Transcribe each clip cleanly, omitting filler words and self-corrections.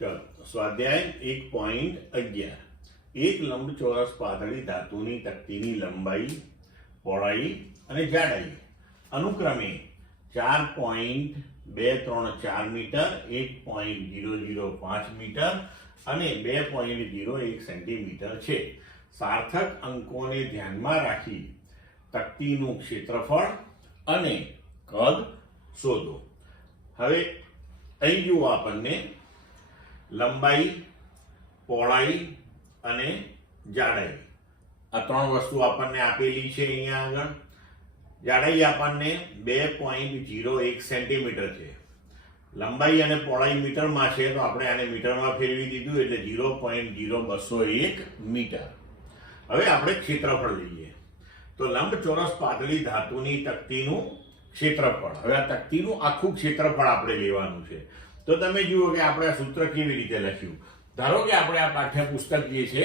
ચલો સ્વાધ્યાય 1.11 એક લંબચોરસ પાતળી ધાતુની તકતીની લંબાઈ, પહોળાઈ અને જાડાઈ અનુક્રમે 4.234 મીટર, 1.005 મીટર અને 2.01 સેન્ટીમીટર છે. સાર્થક અંકોને ધ્યાનમાં રાખી તકતીનું ક્ષેત્રફળ અને કદ શોધો. હવે અહીં જુઓ, આપણને લંબાઈ, પહોળાઈ અને જાડાઈ આ ત્રણ વસ્તુ આપણને આપેલી છે. અહીંયા આગળ જાડાઈ આપણને 2.01 સેન્ટીમીટર છે. લંબાઈ અને પહોળાઈ મીટરમાં છે, તો આપણે આને મીટરમાં ફેરવી દીધું એટલે 0.0201 મીટર. હવે આપણે ક્ષેત્રફળ લઈએ તો લંબચોરસ પાતળી ધાતુની તકતીનું ક્ષેત્રફળ. હવે આ તકતીનું આખું ક્ષેત્રફળ આપણે લેવાનું છે. તો તમે જુઓ કે આપણે આ સૂત્ર કેવી રીતે લખ્યું. ધારો કે આપણે આ પાઠ્યપુસ્તક જે છે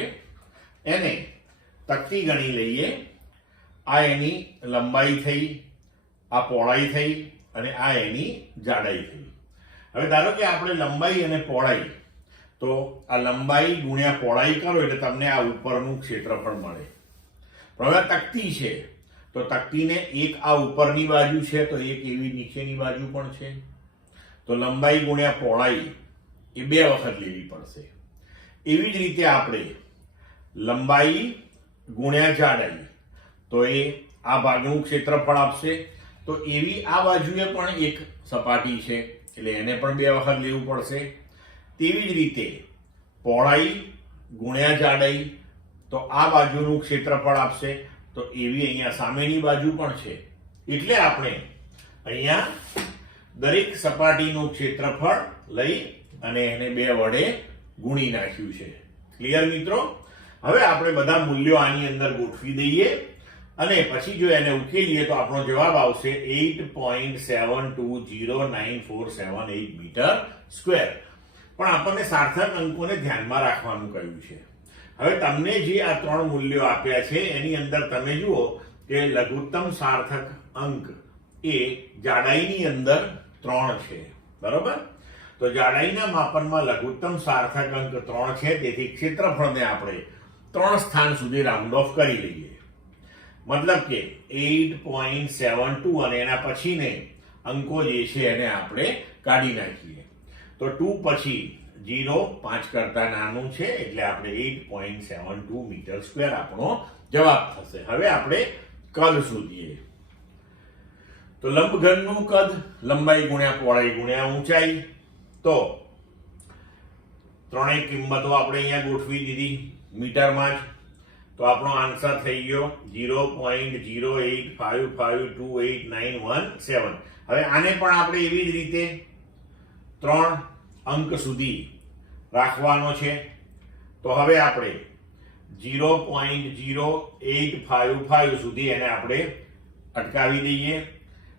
એને તકતી ગણી લઈએ. આ એની લંબાઈ થઈ, આ પહોળાઈ થઈ અને આ એની જાડાઈ થઈ. હવે ધારો કે આપણે લંબાઈ અને પહોળાઈ, તો આ લંબાઈ ગુણ્યા પહોળાઈ કરો એટલે તમને આ ઉપરનું ક્ષેત્રફળ મળે. પણ હવે તકતી છે તો તકતીને એક આ ઉપરની બાજુ છે તો એક એવી નીચેની બાજુ પણ છે. તો લંબાઈ ગુણ્યા પહોળાઈ એ 2 વખત લેવી પડશે. એવી જ રીતે આપણે લંબાઈ ગુણ્યા જાડાઈ, તો એ આ ભાગનું ક્ષેત્રફળ આપશે. તો એવી આ બાજુએ પણ એક સપાટી છે એટલે એને પણ 2 વખત લેવું પડશે. તેવી જ રીતે પહોળાઈ ગુણ્યા જાડાઈ, તો આ બાજુનું ક્ષેત્રફળ આપશે. તો એવી અહીંયા સામેની બાજુ પણ છે એટલે આપણે અહીંયા દરેક સપાટીનું ક્ષેત્રફળ લઈ અને એને 2 વડે ગુણી નાખ્યું છે. ક્લિયર મિત્રો? હવે આપણે બધા મૂલ્યો આની અંદર ગોઠવી દઈએ અને પછી જો એને ઉકેલીએ તો આપણો જવાબ આવશે 8.720947 મીટર સ્ક્વેર. પણ આપણને સાર્થક અંકોને ધ્યાનમાં રાખવાનું કહ્યું છે. હવે તમને જે આ 3 મૂલ્યો આપ્યા છે એની અંદર તમે જુઓ કે લઘુત્તમ સાર્થક અંક એ જાડાઈની અંદર 3 છે. બરોબર? તો જાડાઈના માપનમાં લઘુત્તમ સાર્થક અંક 3 છે. તેથી ક્ષેત્રફળને આપણે 3 સ્થાન સુધી રાઉન્ડ ઓફ કરી લઈએ. મતલબ કે 8.72 અને એના પછીને અંકો જે છે એને આપણે કાઢી નાખીએ. તો 2 પછી 0 5 કરતા નાનું છે એટલે આપણે 8.72 મીટર સ્ક્વેર આપણો જવાબ થશે. હવે આપણે કદ શોધીએ. તો લંબઘનનું કદ લંબાઈ ગુણ્યા પહોળાઈ ગુણ્યા ઊંચાઈ. તો ત્રણેય કિંમતો આપણે અહીંયા ગોઠવી દીધી મીટરમાં જ. તો આપણો આન્સર થઈ ગયો 0.085528917. હવે આને પણ આપણે એવી જ રીતે 3 અંક સુધી રાખવાનો છે. તો હવે આપણે 0.0855 સુધી એને આપણે અટકાવી દઈએ.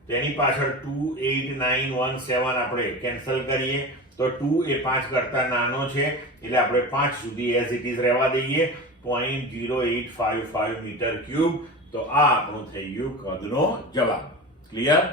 તેની પાછળ 28917 આપણે કેન્સલ કરીએ. તો 2 એ 5 કરતા નાનો છે એટલે આપણે 5 સુધી એઝ ઇટ ઇઝ રહેવા દઈએ. 0.0855 મીટર ક્યુબ. તો આ આપણો થઈ ગયું કદનો જવાબ. ક્લિયર?